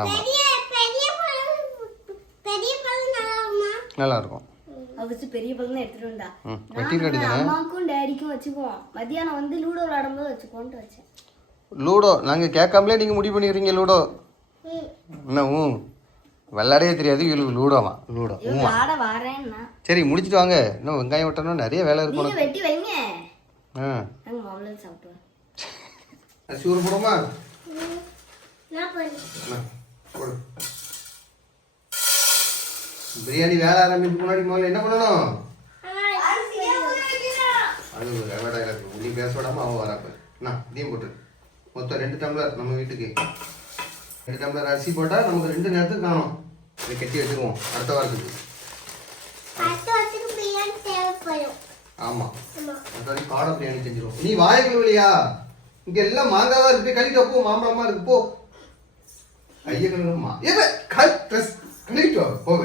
ஆமாம், நல்லா இருக்கும். பெரிய பழம் எடுத்துட்டு வந்தா வெட்டி கட்டி தானே. அம்மாவுக்கும் டேடிக்கும் வச்சுக்குவோம். மத்தியானம் வந்து லூடோ விளையாடும்போது வச்சுக்கோன்ட்டு வச்சேன். லூடோ நாங்கள் கேட்காமலே நீங்கள் முடிவு பண்ணிடுறீங்க. லூடோ என்ன விளையாடவே தெரியாது இவளுக்கு. லூடோவா? லூடோ விளையாட வரேன்னா சரி, முடிச்சிட்டு வாங்க. இன்னும் வெங்காயம் வெட்டணும், நிறைய வேலை நீங்க இருக்கணும். வெட்டி வைங்க. நாங்கள் மாவுல சாப்பிடுவோம். அரிசி ஊற போடுமா? போடு. பிரியாணி வேலை ஆரம்பிக்கு முன்னாடி முதல்ல என்ன பண்ணணும்? அது வேலை இருக்கு. நீ பேச விடாம அவன் வராப்ப இதையும் போட்டு மொத்தம் 2 டம்ளர். நம்ம வீட்டுக்கு 2 டம்ளர் அரிசி போட்டால் நமக்கு 2 நேரத்துக்கு காணும். இதை கட்டி வச்சுருவோம் அடுத்த வாரத்துக்கு. ஆமாம், அடுத்த வரைக்கும் காடை பிரியாணி செஞ்சிருவோம். நீ வாய்க்கு இல்லையா? இங்கே எல்லாம் மாங்காய் தான் இருக்கு. கழிட்டு போ, மாம்பழமா இருக்கு. போ ஐயா கழுவுமா. கழிட்டு போக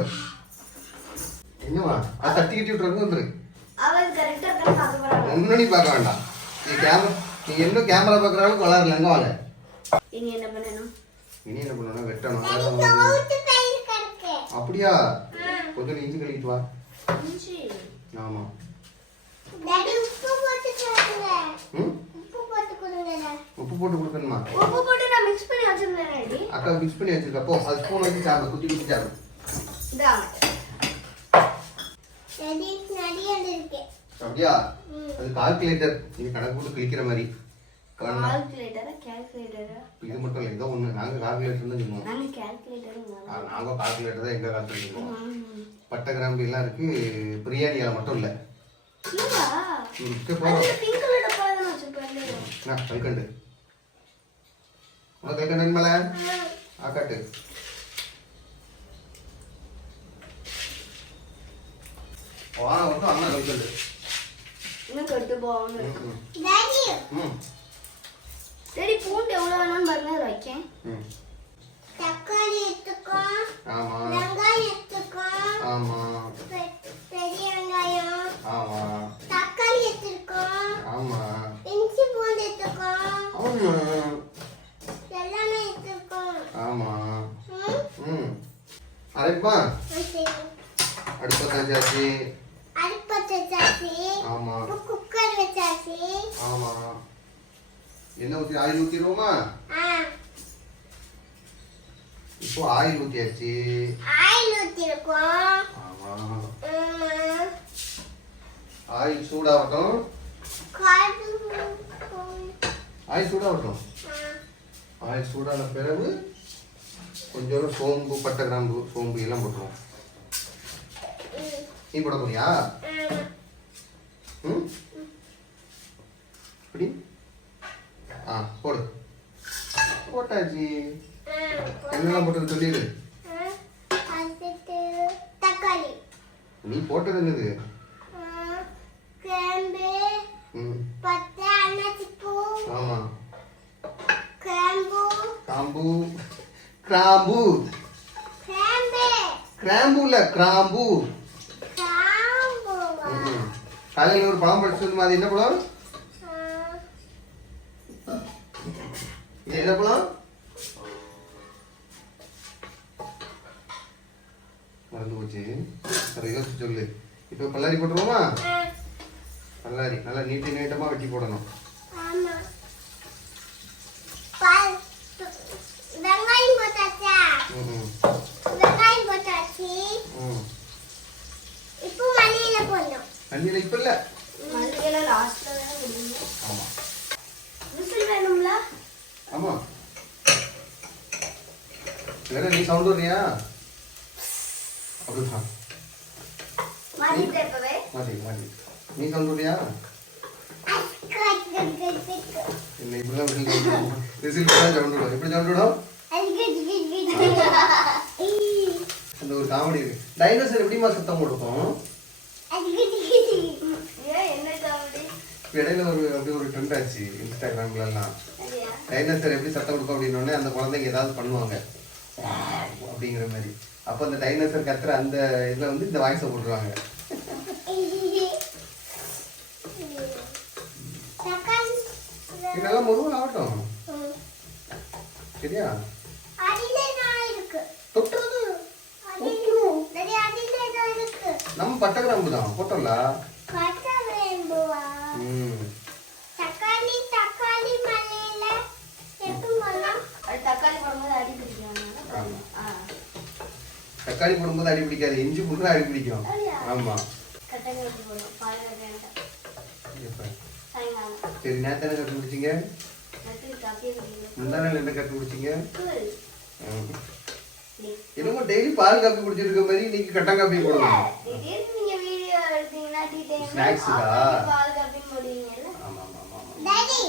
என்னவா? அது தட்டி கட்டி விட்டுறது வந்துரு. ஒன்னும் நீ பார்க்க வேண்டாம். நீ இன்னும் கேமரா பார்க்குற அளவுக்கு வளரல. எங்க வாங்க. இனி என்ன பண்ணணும்? வெட்டணும். அப்படியா? கொஞ்சம் இஞ்சி கழுவிட்டு வா. ஆமா, உப்பு போட்டு கொடுக்கணுமா? அக்கா மிக்ஸ் பண்ணி வச்சிருக்கா. போ, அது ஸ்பூன் வச்சு சாப்பிடு. குத்தி குத்தி சாப்பிடு. அப்படியா? அது கால்குலேட்டர். நீங்க கணக்கு போட்டு கிளிக்கிற மாதிரி. இது மட்டும் இல்லை, ஏதோ ஒண்ணு. நாங்க கால்குலேட்டர் தான் சொல்லுவோம். நாங்க கால்குலேட்டர் தான் எங்க கால்குலேட்டர் சொல்லுவோம். பட்டை கிராம்பு எல்லாம் இருக்கு. பிரியாணி இலை மட்டும் இல்லை. கல்கண்டு உனக்கு கல்கண்டு மேல ஆக்காட்டு. வாங்க மட்டும் அண்ணா கல்கண்டு சரி. பூண்டு எவ்வளவு வேணும்னு பாருங்க. வைக்கேன். தக்காளி எடுத்துக்கோ. ஆமா, வெங்காயம் எடுத்துக்கோ. ஆமா, பெரிய வெங்காயம். ஆமா, தக்காளி எடுத்துக்கோ. ஆமா, இஞ்சி பூண்டு எடுத்துக்கோ. ஆமா, எல்லாமே எடுத்துக்கோ. ஆமா. அரைப்பா. அடுப்பத்தை வச்சாச்சு. ஆமா, குக்கர் வச்சாச்சு. ஆமா. என்ன ஊத்தி? ஆயில் ஊத்திடுவோமா? இப்போ ஆயில் ஊத்தியாச்சு. ஆயில் ஊத்திருக்கோம். ஆமா, ஆயில் சூடாகட்டும். ஆயில் சூடாகட்டும். ஆயில் சூடான பிறகு கொஞ்சம் சோம்பு, பட்டை கிராம்பு, சோம்பு எல்லாம் போட்டுருவோம். நீ போட போறியா? இப்படி போடு. போட்டாச்சு. என்னெல்லாம் போட்டது சொல்லிடு. தக்காளி. நீ போட்டது என்னது? கிராம்பு, பட்டை, அன்னாசி பூ. ஆமா, கிராம்பு. கிராம்பு. கிராம்பு. கிராம்பு இல்ல, கிராம்பு. காலையில் ஒரு பழம் படிச்சது மாதிரி. என்ன பழம்? இது என்ன பழம்? மறந்து போச்சு. யோசிச்சு சொல்லு. இப்போ பல்லாரி போட்டுருவோமா? பல்லாரி நல்லா நீட்டமா வெட்டி போடணும். வெங்காயம் போட்டாச்சா? வெங்காயம் போட்டாச்சு. இப்போ மல்லியில போடணும். மல்லியில இப்ப இல்ல, மல்லியில லாஸ்ட்ல வேணா போடுங்க. ஆமா, விசில் வேணும்ல? ஆமா. வேற நீ சவுண்ட் வரியா? அப்படிதான் மாத்திட்டே இப்பவே. மாத்தி. நீ சவுண்ட் வரியா? என்ன இப்படிதான் விசில் தான் சவுண்ட் விடும். எப்படி சவுண்ட் விடும்? அந்த ஒரு காமெடி இருக்கு. டைனோசர் எப்படிமா சத்தம் கொடுக்கும்? இடையில ஒரு ட்ரெண்ட் ஆச்சு இன்ஸ்டாகிராம்ல எல்லாம். டைனோசர் எப்படி சத்தம் கொடுக்கும் அப்படின்னோடனே அந்த குழந்தைங்க ஏதாவது பண்ணுவாங்க அப்படிங்கிற மாதிரி. அப்போ அந்த டைனோசர் கத்துற அந்த இதில் வந்து இந்த வாய்ஸை போட்டுருவாங்க. இதெல்லாம் முருகன் ஆகட்டும். சரியா? நம்ம பட்டை கிராம்பு தான் போட்டோம்ல. பட்டை கிராம்புவா? தக்காளி தக்காளி மல்லியில எப்போ போடலாம்? தக்காளி போடும்போது அடி பிடிக்கும். தக்காளி போடும்போது அடி பிடிக்காது, இஞ்சி போட்டு அடி பிடிக்கும். ஆமா. சரி, நேத்து என்ன கட்டு பிடிச்சிங்க? முந்தா நாள் என்ன கட்டு பிடிச்சிங்க? என்னமோ டெய்லி பால் காப்பி குடிச்சிட்டு இருக்க மாதிரி இன்னைக்கு கட்டன் காப்பி போடணும். ஸ்நாக்ஸா? ஆமா ஆமா ஆமா. டாடி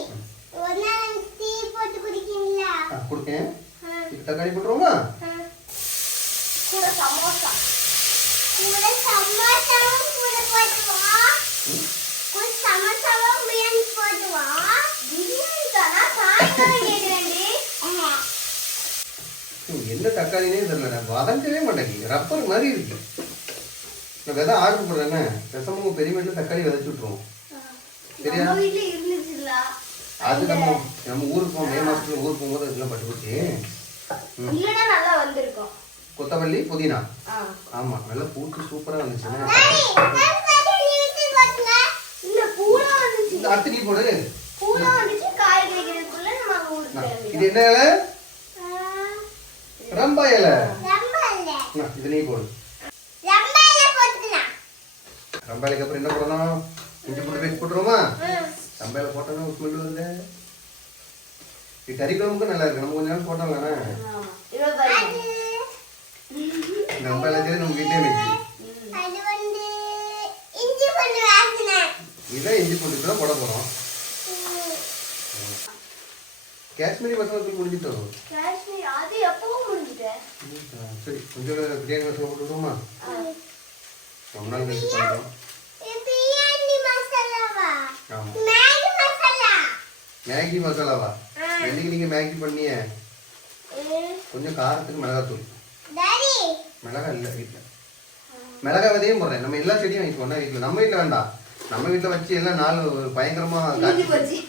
ஒரு நாள் டீ போட்டு குடிக்கீங்களா? குடிக்கேன். இப்போ தக்காளி போட்டுருவோமா? கூட சமோசா. கூட சமோசாவும் கூட போடுவா. கூட சமோசாவும் பிரியாணி போடுவா. பிரியாணி தானா? சாயங்காலம் கேக்குறேன்டி. என்ன தக்காளினே தெரியல, வதங்கவே மாட்டேங்குது, ரப்பர் மாதிரி இருக்கு. நான் விதை ஆர்டர் போடுறேன்னு பெசமுங்க பெரிய வீட்டில் தக்காளி விதைச்சு விட்டுருவோம். சரியா? அது நம்ம ஊருக்கு போவோம், மே மாசத்துல ஊருக்கு போகும்போது அதெல்லாம் பட்டு போச்சு. நல்லா வந்திருக்கும். கொத்தமல்லி புதினா ஆமா நல்லா பூத்து சூப்பரா வந்துச்சுன்னா அடுத்து நீ போடு. இது என்ன இலை? ரம்பா இலை. இது நீ போடு. ரம்பா இலைக்கு அப்புறம் என்ன போடணும்? இஞ்சி பூண்டு பேஸ்ட் போட்டுருவோமா? ரம்பா இலை போட்டோம்னா ஒரு ஸ்மெல் வருது. இது கறி குழம்புக்கும் நல்லா இருக்கு, நம்ம கொஞ்ச நேரம் போட்டோம்ல. ரம்பா இலை நம்ம வீட்லயே வச்சு இதான் இஞ்சி பூண்டு தான் போட போறோம். காஷ்மீரி மசாலா தூள் முடிஞ்சிட்டோம். காஷ்மீர் அது எப்பவும் முடிஞ்சிட்டேன். சரி, கொஞ்சம் பிரியாணி மசாலா போட்டுருவோமா? ரொம்ப நாள் கழிச்சு பண்றோம். மேகி மசாலாவா? என்னைக்கு நீங்க மேகி பண்ணிய? கொஞ்சம் காரத்துக்கு மிளகாத்தூள். மிளகா இல்ல வீட்டுல, மிளகா விதையும் போடுறேன். நம்ம எல்லா செடியும் வாங்கி போனா வீட்டுல, நம்ம வீட்டுல வேண்டாம், நம்ம வீட்டுல வச்சு எல்லாம் நாலு பயங்கரமா காய்ச்சி.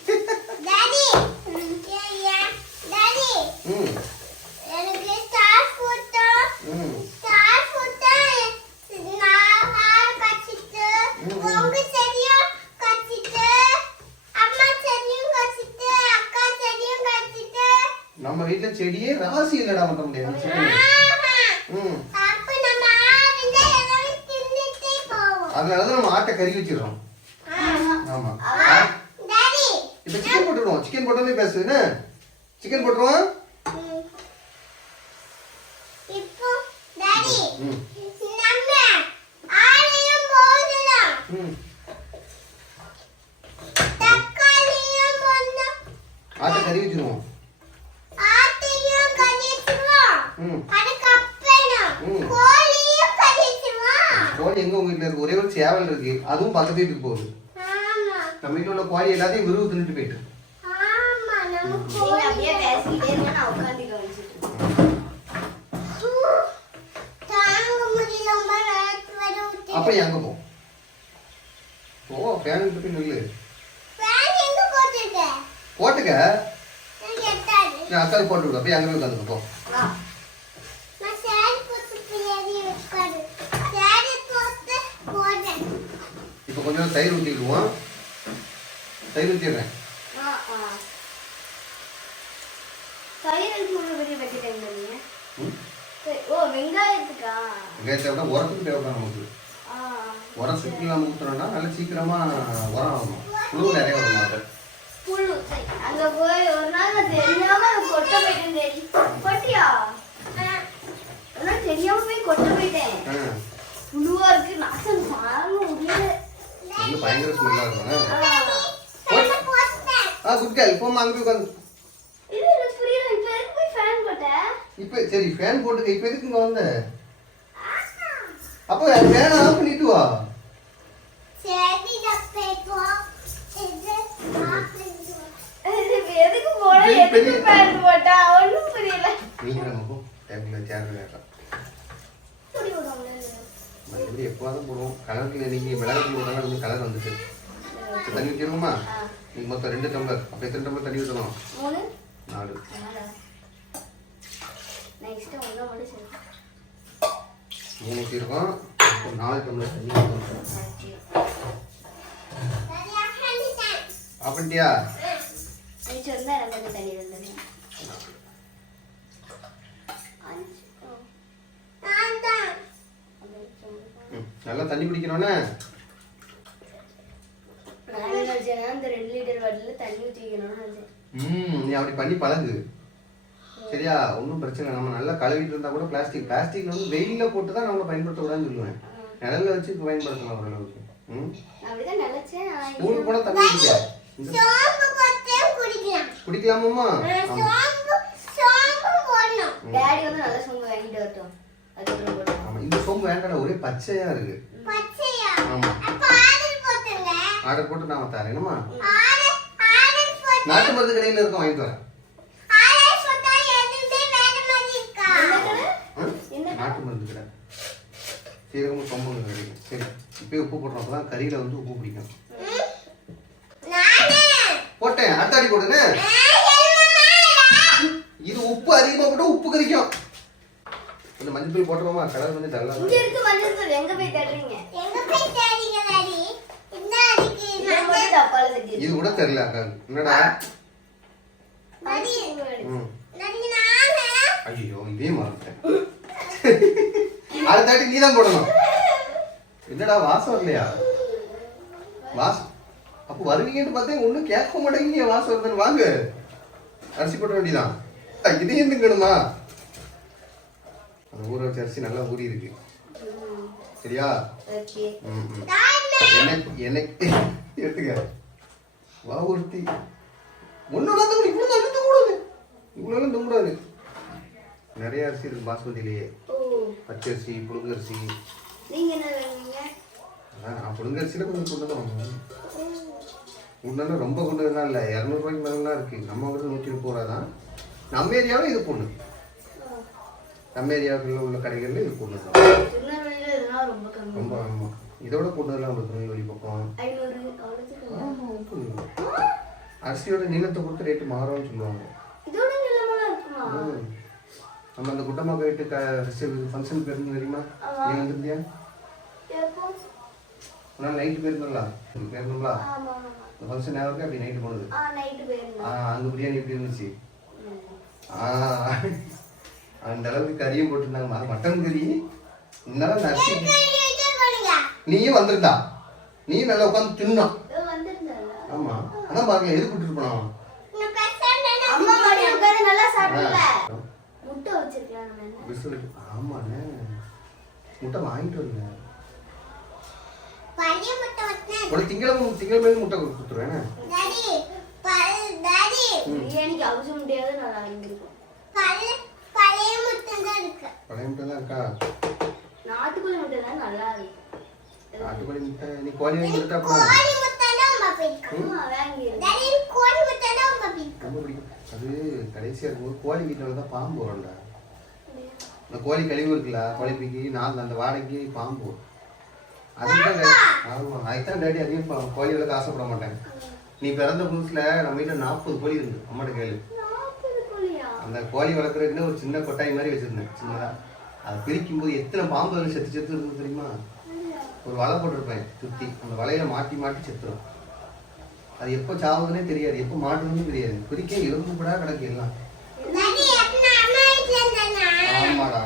நம்ம வீட்டுல செடியே ராசி இல்லடா பண்ண முடியாது. அதனாலதான் நம்ம ஆட்டை கறி வச்சிடறோம். ஆமா, இப்ப சிக்கன் போட்டுருவோம். சிக்கன் போட்டோன்னே பேசுதுன்னு சிக்கன் போட்டுருவோம். ஆட்டை கறி வச்சிருவோம். கோழி எங்க உங்க வீட்டுல இருக்கு? ஒரே ஒரு சேவல் இருக்கு, அதுவும் பக்கத்து வீட்டுக்கு போகுது. நம்ம வீட்டுல உள்ள கோழி எல்லாத்தையும் விருவு தின்னுட்டு போயிட்டு. அப்ப எங்க போ ஃபேன் போய் நில்லு. போட்டுக்க, அக்காவுக்கு போட்டு விடு. அப்படியே அங்கே போய் உட்காந்துக்க போ. இப்போ கொஞ்சம் தயிர் ஊற்றிடுவோம். தயிர் ஊற்றிடுறேன். வெங்காயத்தை விட உரத்துக்கு தேவைப்படும் நமக்கு. உரம் சிக்கலாம் ஊற்றுறோம்னா நல்லா சீக்கிரமா உரம் ஆகணும். புழு நிறைய வரும். அதை அங்க போய் ஒரு நாள் தெரியாம கொட்ட போயிட்டேன். கொட்டியா? தெரியாம போய் கொட்ட போயிட்டேன். புழுவா இருக்கு, நாசம் சாங்க முடியல. பயங்கர ஸ்மெல்லா இருக்கும். குட் கேர்ள், போமா அங்க போய் உட்காந்து. இது எனக்கு புரியல. இப்ப எதுக்கு போய் ஃபேன் போட்ட? இப்ப சரி ஃபேன் போட்டுக்க. இப்ப எதுக்கு இங்க வந்த? அப்ப ஃபேன் ஆஃப் பண்ணிட்டு வா. சரி டப்பே போ. எதுக்கு போற? எதுக்கு ஃபேன் போட்டா? ஒண்ணும் புரியல. நீங்க நம்ம போ. டேபிள்ல சேர் வைக்கலாம். துணி போடுவாங்க. மறுபடியும் எப்போதும் போடுவோம். கலர்ல இன்னைக்கு மிளகாய் போட்டாங்க, கொஞ்சம் கலர் வந்துச்சு. தண்ணி ஊற்றிடுவோமா? நீங்க மொத்தம் 2 டம்ளர். அப்ப எத்தனை டம்ளர் தண்ணி ஊற்றணும்? 3 4. நெக்ஸ்ட் 1 மட்டும் சரி. 3 ஊற்றிருக்கோம். 4 டம்ளர் தண்ணி ஊத்தணும். அப்படியா? நல்லா தண்ணி குடிக்கணும்னா நீ அப்படி பண்ணி பழகு. சரியா? ஒன்றும் பிரச்சனை இல்லை. நம்ம நல்லா கழுவிட்டு இருந்தா கூட பிளாஸ்டிக் வந்து வெயில போட்டு தான் நம்மளை பயன்படுத்தக்கூடாதுன்னு சொல்லுவேன். நிழல்ல வச்சு பயன்படுத்தலாம் ஓரளவுக்கு. ஸ்கூலுக்கு போனா தண்ணி குடிக்கலாமா? ஆமா, இந்த சோம்பு வேண்டாம், ஒரே பச்சையா இருக்கு. ஆமா, ஆர்டர் போட்டு நான் தரேன். என்னமா நாட்டு மருந்து கடையில் இருக்கும், வாங்கிட்டு வரேன். நாட்டு மருந்து கடை சீரகமும் சோம்பு கிடைக்கும். சரி, இப்போ உப்பு போடுறோம், அப்பதான் கறியில வந்து உப்பு பிடிக்கும். போட்டேன், அடுத்தாடி போடுங்க. இது உப்பு அதிகமா போட்டா உப்பு கறிக்கும். இந்த மஞ்சள் தூள் போட்டுருவோமா? கலர் வந்து டல்லா இங்க இருக்கு மஞ்சள் தூள். எங்க போய் தேடுறீங்க? இது கூட தெரியல அக்கா. என்னடா ஐயோ, இதே மறந்துட்டேன். அடுத்தாட்டி நீ தான் போடணும். என்னடா வாசம் வரலையா? வாசம் அப்போ வருவீங்கன்னு பார்த்தேன், ஒன்றும் கேட்க மாட்டேங்க. வாசம் வருதுன்னு வாங்க, அரிசி போட்ட வேண்டியதான். இது எந்துக்கணுமா? அந்த ஊற வச்ச அரிசி நல்லா ஊறி இருக்கு. சரியா? எனக்கு எடுத்துக்க. வா ஒருத்தி ஒன்னோட இவ்வளோ தூக்கூடாது, இவ்வளோ தூக்கூடாது. நிறைய அரிசி இருக்கு பாஸ்மதியிலேயே. பச்சரிசி, புழுங்கரிசி. நான் புழுங்கரிசியில கொஞ்சம் கொண்டு தான் வாங்குவேன். உன்னால ரொம்ப கொண்டு தான் இல்லை, 200 ரூபாய்க்கு மேலாம் இருக்கு. நம்ம வந்து 130 ரூபா தான். நம்ம ஏரியாவில் இது பொண்ணு, நம்ம ஏரியாவில் உள்ள கடைகளில் இது பொண்ணு தான் ரொம்ப. ஆமாம், இதோட பொண்ணுலாம் நம்ம திருநெல்வேலி பக்கம். அரிசியோட நீளத்தை பொறுத்து ரேட்டு மாறும்னு சொல்லுவாங்க. நம்ம அந்த குட்டம்மா போயிட்டு ஃபங்க்ஷன் போயிருந்தோம் தெரியுமா? நீ வந்துருந்தியா? நான் நைட்டு போயிருந்தோம்ல, அந்த ஃபங்க்ஷன் நேரம் அப்படி நைட்டு போனது. அங்கே பிரியாணி எப்படி இருந்துச்சு? அந்த அளவுக்கு கறியும் போட்டுருந்தாங்க, மட்டன் கறி. இருந்தாலும் அந்த அரிசி நீயும் வந்திருந்தா, நீ நல்லா உட்காந்து தின்னா. ஆமா, அதான் பாருங்க, எது கூட்டிட்டு போனான்? ஆமாண்ணே, முட்டை வாங்கிட்டு வருங்க. ஒரு திங்கக்கிழமை முட்டை கொடுத்துருவேன். பழைய முட்டை தான் இருக்கா? நாட்டுக்கோழி முட்டை தான் நல்லா இருக்கு. நாட்டுக்கோழி முட்டை நீ கோழி வாங்கி கொடுத்தா அப்புறம் அது கடைசியா இருக்கும்போது கோழி வீட்டில் தான் பாம்பு வரும்ல. அந்த கோழி கழிவு இருக்குல்ல, கோழிப்பிக்கு நான் அந்த வாடகைக்கு பாம்பு. அதுதான் அதுதான் டேடி அதிகம் கோழி வளர்க்க ஆசைப்பட மாட்டேன். நீ பிறந்த புதுசுல நம்ம வீட்டில் 40 கோழி இருந்து. அம்மாட்ட கேளு. அந்த கோழி வளர்க்குறதுக்குன்னு ஒரு சின்ன கொட்டாய் மாதிரி வச்சிருந்தேன், சின்னதா. அதை பிரிக்கும் போது எத்தனை பாம்பு செத்து இருந்து தெரியுமா? ஒரு வலை போட்டிருப்பேன் சுற்றி, அந்த வலையில மாட்டி மாட்டி செத்துரும். அது எப்போ சாவுதுன்னே தெரியாது, எப்போ மாட்டுதுன்னு தெரியாது. பிரிக்க எலும்பு கூட கிடக்கு எல்லாம். ஆமாடா,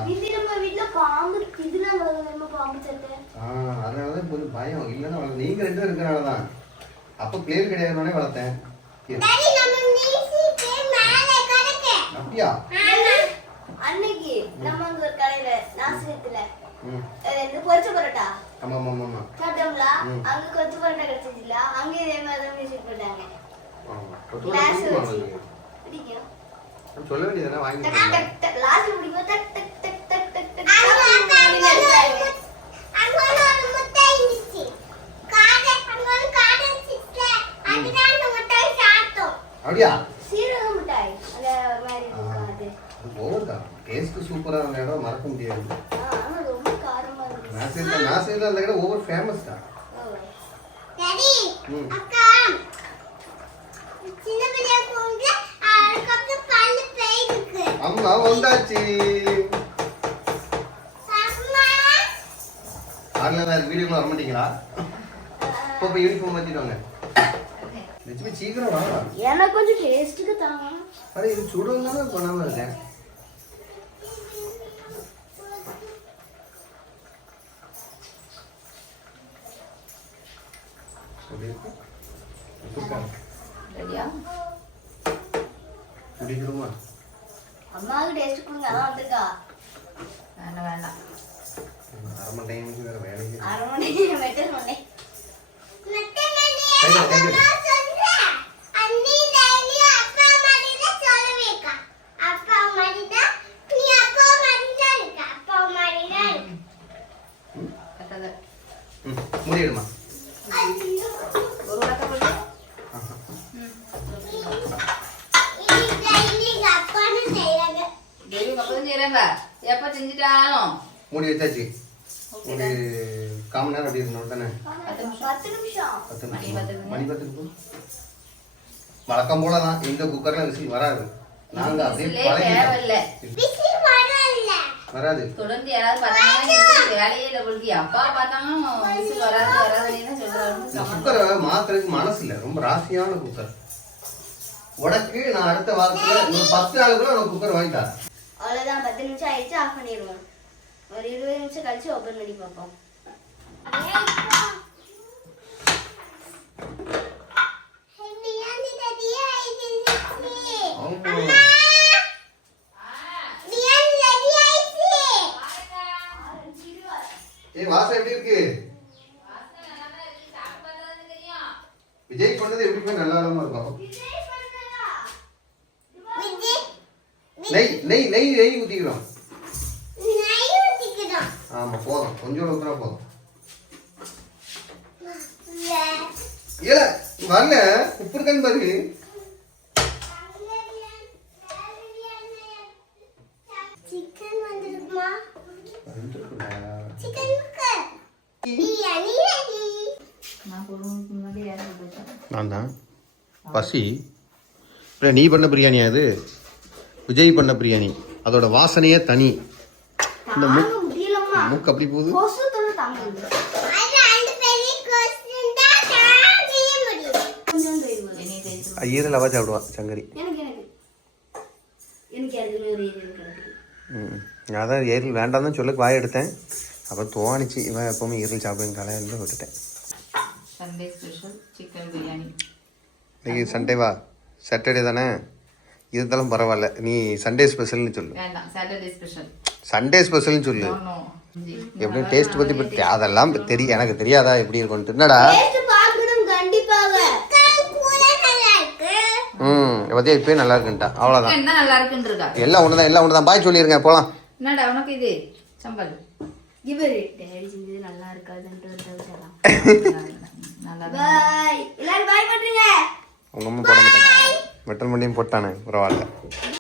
அதனாலதான் கொஞ்சம் பயம். இல்லைன்னா நீங்க 2 பேரும் இருக்கிறனாலதான். அப்ப பிளேன் கிடையாதுனாலே வளர்த்தேன். அப்படியா? அன்னைக்கு நம்ம ஒரு கடையில நாசிரியத்துல பொரிச்ச பரோட்டா. ஆமா ஆமா ஆமா சாப்பிட்டோம்ல, அங்க கொச்சு பரோட்டா கிடைச்சதுல, அங்க இதே மாதிரி தான் மியூசிக் போட்டாங்க. கிளாஸ் வச்சு பிடிக்கும். நான் சொல்ல வேண்டியதெல்லாம் வாங்கி லாஸ்ட் பிடிக்கும். டக் டக் டக் டக் டக் டக். அங்க ஒரு முட்டை இருந்துச்சு. காடை அங்க ஒரு காடை சிஸ்டர். அதுதான் அந்த முட்டை சாப்பிட்டோம். அப்படியா? சீரக முட்டாய் அந்த மாதிரி இருக்காது. அது ஓவர்தான். டேஸ்ட் சூப்பரா இருந்த இடம் மறக்க முடியாது. ஆனா ரொம்ப காரமா இருக்கு. நாசில அந்த இடம் ஓவர் ஃபேமஸ் தான். டாடி அக்கா சின்ன பிள்ளையா போங்க, அதுக்கு பல்லு பேயிருக்கு. அம்மா வந்தாச்சு. அம்மா ஆன்லைனில் வீடியோக்குள்ள வர மாட்டீங்களா? இப்போ யூனிஃபார்ம் மாற்றிட்டு வாங்க. லட்சுமி சீக்கிரம் வா. எனக்கு கொஞ்சம் டேஸ்ட்டுக்கு தாங்க. அட இது சுடுங்க பண்ணாமல் இருக்கேன். ரெடியா? குடிக்கணுமா? அம்மாவுக்கு டேஸ்ட் கொடுங்க. அதான் வந்திருக்கா. வேண்டாம். அரை மணி டைமுக்கு வேற வேலைக்கு. அரை மணி வெட்டர் மணி. முடியுமா? ஒரு வாரத்தை போட்டு எப்ப செஞ்சுட்டாலும் மூடி வச்சாச்சு. ஒரு 1/4 மணி நேரம் அப்படி இருக்கணும் தானே? 10 நிமிஷம். 10 நிமிஷம். மணி 10 வழக்கம் போலதான். இந்த குக்கர்ல விசில் வராது. நாங்க அப்படியே வராது. தொடர்ந்து யாராவது பார்த்தாங்கன்னா வேலையே இல்லை பொழுது அப்பா பார்த்தாலும் வராதுன்னு சொல்றாங்க. குக்கரை மாத்துறதுக்கு மனசு இல்லை. ரொம்ப ராசியான குக்கர். உடக்கு நான் அடுத்த வாரத்துல ஒரு 10 நாளுக்குள்ள நான் குக்கர் வாங்கிட்டா. அவ்வளவுதான். 10 நிமிஷம் ஆயிடுச்சு. ஆஃப் பண்ணிடுவோம். ஒரு 20 நிமிஷம் கழிச்சு ஓபன் பண்ணி பார்ப்போம். வாசம் எப்படி இருக்கு? விஜய் பண்ணது எப்படி போய் நல்லா இருக்கும். நெய் ஊத்திக்கிறோம். ஆமா போதும். கொஞ்சம் ஊத்துனா போதும். ஏல வரல உப்பு இருக்கான்னு பாரு. நான் தான் பசி. இல்லை நீ பண்ண பிரியாணி, அது விஜய் பண்ண பிரியாணி. அதோட வாசனையே தனி. இந்த மூக்கு அப்படி போகுது. ஈரல் அவா சாப்பிடுவா சங்கரி. அதான் ஈரல் வேண்டாம் தான் சொல்ல வாய் எடுத்தேன். அப்புறம் தோணிச்சு இவன் எப்பவுமே ஈரல் சாப்பிடுங்கால இருந்து விட்டுட்டேன். Sunday special chicken biryani. இன்னைக்கு சண்டேவா? சாட்டர்டே தானே இருந்தாலும் பரவாயில்ல. நீ சண்டே ஸ்பெஷல்னு சொல்லு. Saturday special. சண்டே ஸ்பெஷல்னு சொல்லு. எப்படி டேஸ்ட் பற்றி அதெல்லாம் தெரியும். எனக்கு தெரியாதா எப்படி இருக்கும்ட்டு. என்னடா பத்தியா இப்பயே நல்லா இருக்குன்ட்டா. அவ்வளோதான். நல்லா இருக்குன்றா. எல்லாம் ஒண்ணுதான். பாய் சொல்லிருங்க போலாம். என்னடா உனக்கு இது சம்பல் இவரு டேடி செஞ்சது நல்லா இருக்காதுன்னு நல்லா பாய் எல்லாரும் பாய் பண்றீங்க. உங்க அம்மா போட மாட்டாங்க. மெட்டல் மண்டியும் போட்டானே பரவாயில்ல.